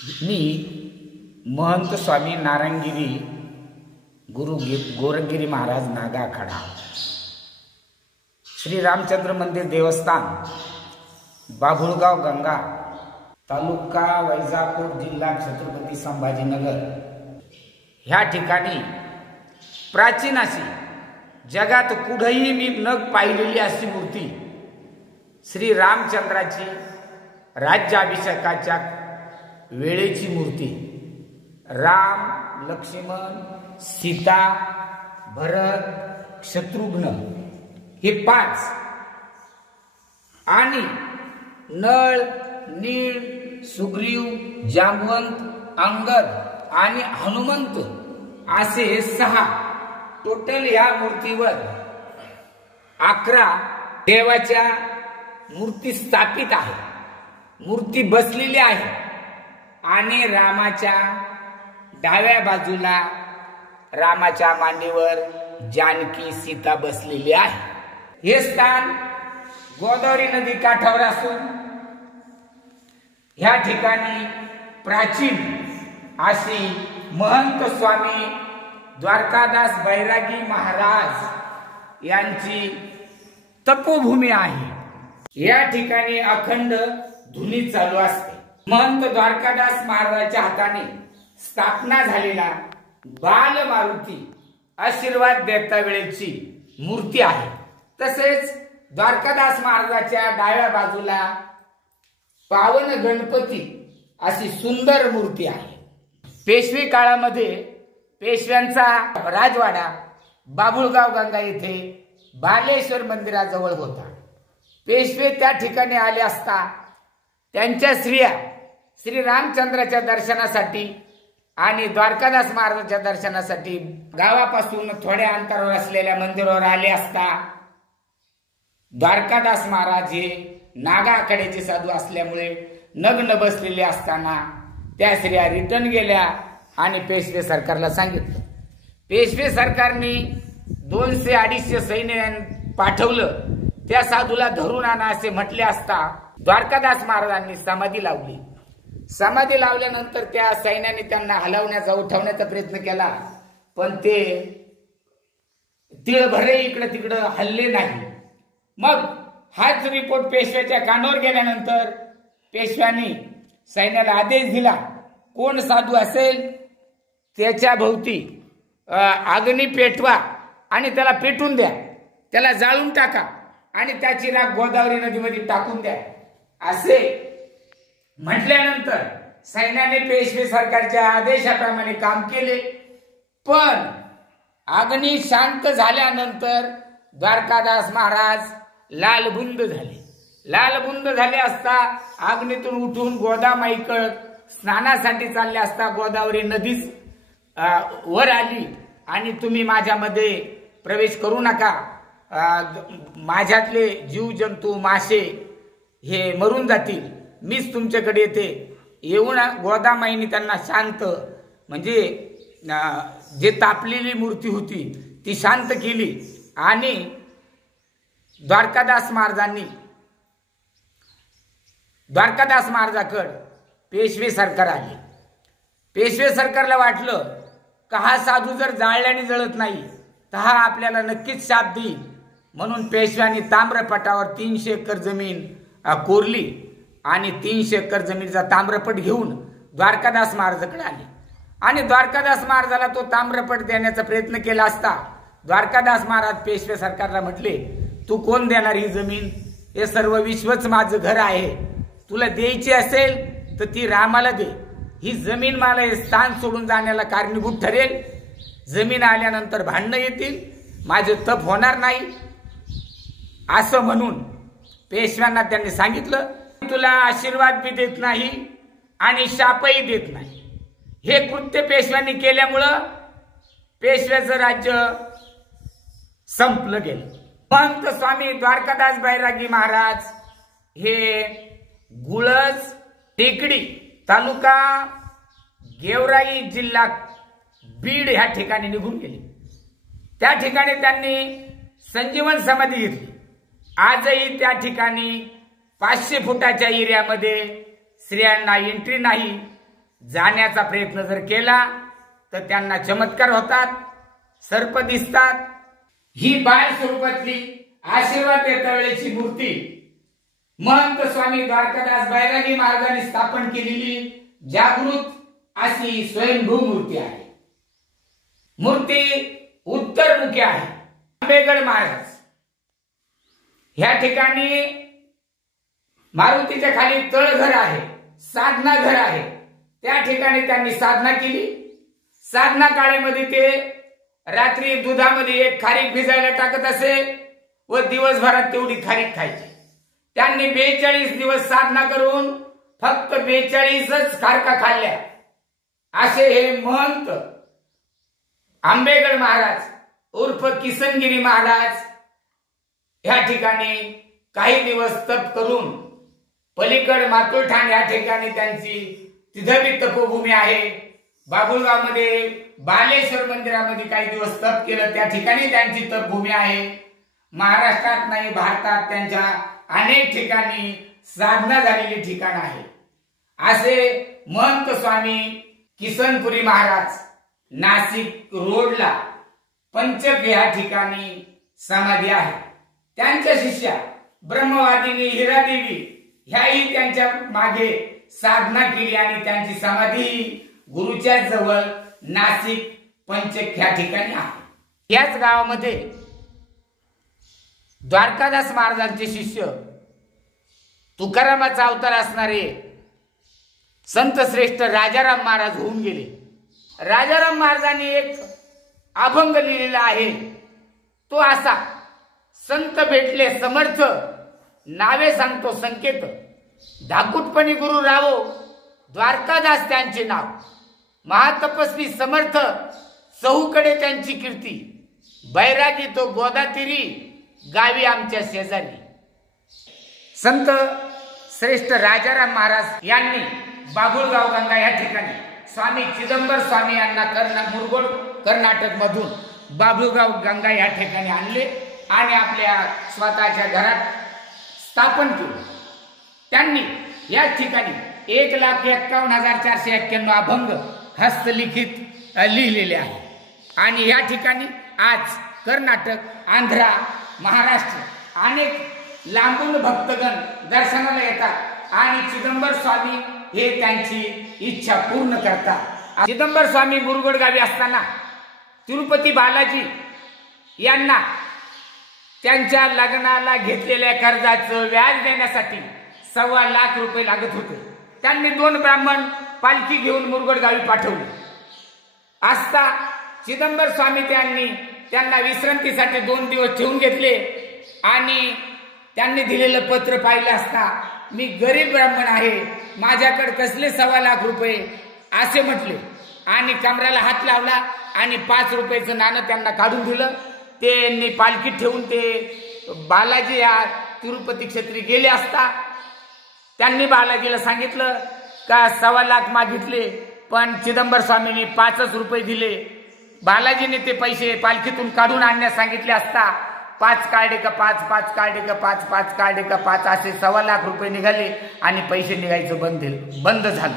मी महंत स्वामी नारायणगिरी गुरु गोरखगिरी महाराज नागा आखाडा श्री रामचंद्र मंदिर देवस्थान बाभुळगाव गंगा तालुका वैजापूर जिल्हा छत्रपती संभाजीनगर ह्या ठिकाणी प्राचीन अशी जगात कुठेही मी न पाहिलेली अशी मूर्ती श्री रामचंद्राची राज्याभिषेकाच्या वेळेची मूर्ती राम लक्ष्मण सीता भरत शत्रुघ्न हे 5 आणि नळ नीळ सुग्रीव जांबवंत अंगद आणि हनुमंत असे 6 टोटल या मूर्तीवर 11 देवाच्या मूर्ती स्थापित आहे, मूर्ती बसलेली आहे आणि रामाच्या डाव्या बाजूला रामाच्या मांडीवर जानकी सीता बसलेली आहे। हे स्थान गोदावरी नदी काठावर असून ह्या ठिकाणी प्राचीन अशी महंत स्वामी द्वारकादास बैरागी महाराज यांची तपोभूमी आहे। या ठिकाणी अखंड धुनी चालू असते। महंत द्वारकादास महाराजांच्या हाताने स्थापना झालेला बाल मारुती आशीर्वाद देता वेळेची मूर्ती आहे। तसेच द्वारकादास महाराजांच्या डाव्या बाजूला पावन गणपती अशी सुंदर मूर्ती आहे। पेशवे काळामध्ये पेशव्यांचा राजवाडा बाभुळगाव गंगा येथे बालेश्वर मंदिराजवळ होता। पेशवे त्या ठिकाणी आले असता त्यांच्या स्त्रिया श्री रामचंद्राच्या दर्शनासाठी आणि द्वारकादास महाराजांच्या दर्शनासाठी गावापासून थोड्या अंतरावर असलेल्या मंदिरावर आले असता द्वारकादास महाराज हे नागा आखाड्याचे साधू असल्यामुळे नग्न बसलेले असताना त्या स्त्रिया रिटर्न गेल्या आणि पेशवे सरकारला सांगितलं। पेशवे सरकारने 200-250 सैन्य पाठवलं, त्या साधूला धरून आणा असे म्हटले असता द्वारकादास महाराजांनी समाधी लावली। समाधी लावल्यानंतर त्या सैन्याने त्यांना हलवण्याचा उठवण्याचा प्रयत्न केला, पण ते तिळभरे इकडे तिकडे हल्ले नाही। मग हाच रिपोर्ट पेशव्याच्या कानावर गेल्यानंतर पेशव्यांनी सैन्याला आदेश दिला, कोण साधू असेल त्याच्या भोवती अग्नी पेटवा आणि त्याला पेटून द्या, त्याला जाळून टाका आणि त्याची राख गोदावरी नदीमध्ये टाकून द्या असे म्हटल्यानंतर सैन्याने पेशवे सरकारच्या आदेशाप्रमाणे काम केले। पण अग्नी शांत झाल्यानंतर द्वारकादास महाराज लालबुंद झाले। लालबुंद झाले असता अग्नीतून उठून गोदामाईकडे स्नानासाठी चालले असता गोदावरी नदीच वर आली आणि तुम्ही माझ्यामध्ये प्रवेश करू नका, माझ्यातले जीव जंतू मासे हे मरून जातील, मीच तुमच्याकडे येते। येऊन गोदामाईने त्यांना शांत म्हणजे जे तापलेली मूर्ती होती ती शांत केली आणि द्वारकादास महाराजाकडे पेशवे सरकार आले। पेशवे सरकारला वाटलं का हा साधू जर जाळल्याने जळत नाही तर हा आपल्याला नक्कीच शाप देईल, म्हणून पेशव्यांनी ताम्रपटावर 300 एकर जमीन कोरली आणि 300 एकर जमिनीचा ताम्रपट घेऊन द्वारकादास महाराजाकडे आले आणि द्वारकादास महाराजाला तो ताम्रपट देण्याचा प्रयत्न केला असता द्वारकादास महाराज पेशवे सरकारला म्हटले, तू कोण देणार ही जमीन? हे सर्व विश्वच माझं घर आहे, तुला द्यायची असेल तर ती रामाला दे, ही जमीन मला हे स्थान सोडून जाण्याला कारणीभूत ठरेल, जमीन आल्यानंतर भांडणं येतील, माझे तप होणार नाही असं म्हणून पेशव्यांना त्यांनी सांगितलं, तुला आशीर्वाद बी देत नाही आणि शापही देत नाही। हे कृत्य पेशव्यांनी केल्यामुळं पेशव्याचं राज्य संपलं गेलं। महंत स्वामी द्वारकादास बैरागी महाराज हे गुळज टेकडी तालुका गेवराई जिल्हा बीड ह्या ठिकाणी निघून गेले। त्या ठिकाणी त्यांनी संजीवन समाधी घेतली। आजही त्या ठिकाणी 500 फुटाच्या एरियामध्ये स्त्रियांना एंट्री नाही, जाण्याचा प्रयत्न जर केला तर त्यांना चमत्कार होतात, सर्प दिसतात। ही बाळ स्वरूपातली आशीर्वाद देता वेळेची मूर्ती महंत स्वामी द्वारकादास बैरागी महाराजांनी स्थापन केलेली जागृत अशी स्वयंभू मूर्ती आहे। मूर्ती उत्तरमुखी आहे। आंबेगड महाराज ह्या ठिकाणी मारुतीच्या खाली तळघर आहे, साधना घर आहे। त्या ठिकाणी त्यांनी साधना केली। साधना काळामध्ये ते रात्री दुधामध्ये एक खारीक भिजायला टाकत असे व दिवसभरात तेवढी खारीक खायची। त्यांनी 42 दिवस साधना करून फक्त 42च खारका खाल्ल्या। असे हे महंत आंबेगड महाराज उर्फ किसनगिरी महाराज ह्या ठिकाणी काही दिवस तप करून पलीकड मातुरठाण या ठिकाणी त्यांची तिथं तपोभूमी आहे। बाबुळगाव मध्ये बालेश्वर मंदिरामध्ये काही दिवस तप केलं, त्या ठिकाणी त्यांची तपभूमी आहे। महाराष्ट्रात नाही भारतात त्यांच्या अनेक ठिकाणी साधना झालेली ठिकाण आहे। असे महंत स्वामी किसनपुरी महाराज नाशिक रोडला पंचक या ठिकाणी समाधी आहे। त्यांच्या शिष्या ब्रह्मवादिनी हिरादेवी ह्याही त्यांच्या मागे साधना केली आणि त्यांची समाधी गुरुच्या जवळ नाशिक पंचक ह्या ठिकाणी आहे। याच गावामध्ये द्वारकादास महाराजांचे शिष्य तुकारामाचा अवतार असणारे संत श्रेष्ठ राजाराम महाराज होऊन गेले। राजाराम महाराजांनी एक अभंग लिहिलेला आहे, तो असा: संत भेटले समर्थ, नावे सांगतो संकेत, धाकूटपणी गुरु रावो, द्वारकादास त्यांचे नाव, महातपस्वी समर्थ, चहूकडे त्यांची कीर्ती, बैरागी तो गोदातीरी, गावी आमच्या शेजारी। संत श्रेष्ठ राजाराम महाराज यांनी बाबुळगाव गंगा या ठिकाणी स्वामी चिदंबर स्वामी यांना मुरगोड कर्नाटक मधून बाबुळगाव गंगा या ठिकाणी आणले आणि आपल्या स्वतःच्या घरात स्थापन केले। त्यांनी या ठिकाणी 1,51,491 अभंग हस्तलिखित लिहिलेले आहे आणि या ठिकाणी आज कर्नाटक, आंध्र, महाराष्ट्र अनेक लांबून भक्तगण दर्शनाला येतात आणि चिदंबर स्वामी हे त्यांची इच्छा पूर्ण करतात। चिदंबर स्वामी मुरगोड गावी असताना तिरुपती बालाजी यांना त्यांच्या लग्नाला घेतलेल्या कर्जाचं व्याज देण्यासाठी 1.25 लाख रुपये लागत होते। त्यांनी 2 ब्राह्मण पालखी घेऊन मुरगोड गावी पाठवले असता चिदंबर स्वामी त्यांना विश्रांतीसाठी 2 दिवस ठेवून घेतले आणि त्यांनी दिलेलं पत्र पाहिलं असता मी गरीब ब्राह्मण आहे, माझ्याकडे कसले 1.25 लाख रुपये असे म्हटले आणि कमराला हात लावला आणि 5 रुपयाचं नाणं त्यांना काढून दिलं। त्यांनी पालखीत ठेवून ते बालाजी या तिरुपती क्षेत्री गेले असता त्यांनी बालाजीला सांगितलं का 1.25 लाख मागितले पण चिदंबर स्वामींनी 5च रुपये दिले। बालाजीने ते पैसे पालखीतून काढून आणण्यास सांगितले असता 5 काढे का 5, 5 काढे का 5, 5 काढे का 5 असे 1.25 लाख रुपये निघाले आणि पैसे निघायचं बंद झालं।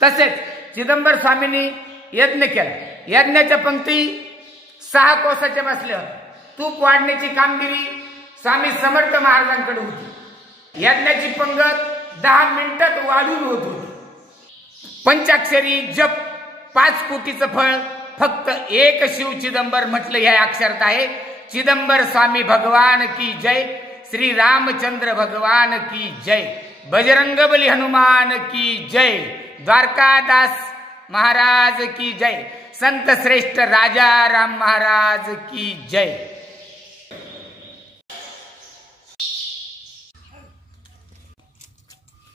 तसेच चिदंबर स्वामींनी यज्ञ केला। यज्ञाच्या पंक्ती 6 कोसाच्या बसल्या होत्या। तूप वाढण्याची कामगिरी स्वामी समर्थ महाराजांकडे होती। यज्ञाची पंगत 10 मिनिटात वाढून होत होती। पंचाक्षरी जप 5 कोटीचं फळ फक्त एक शिव चिदंबर म्हटलं या अक्षरात आहे। चिदंबर स्वामी भगवान की जय, श्री रामचंद्र भगवान की जय, बजरंगबली हनुमान की जय, द्वारकादास महाराज की जय, संत श्रेष्ठ राजा राम महाराज की जय।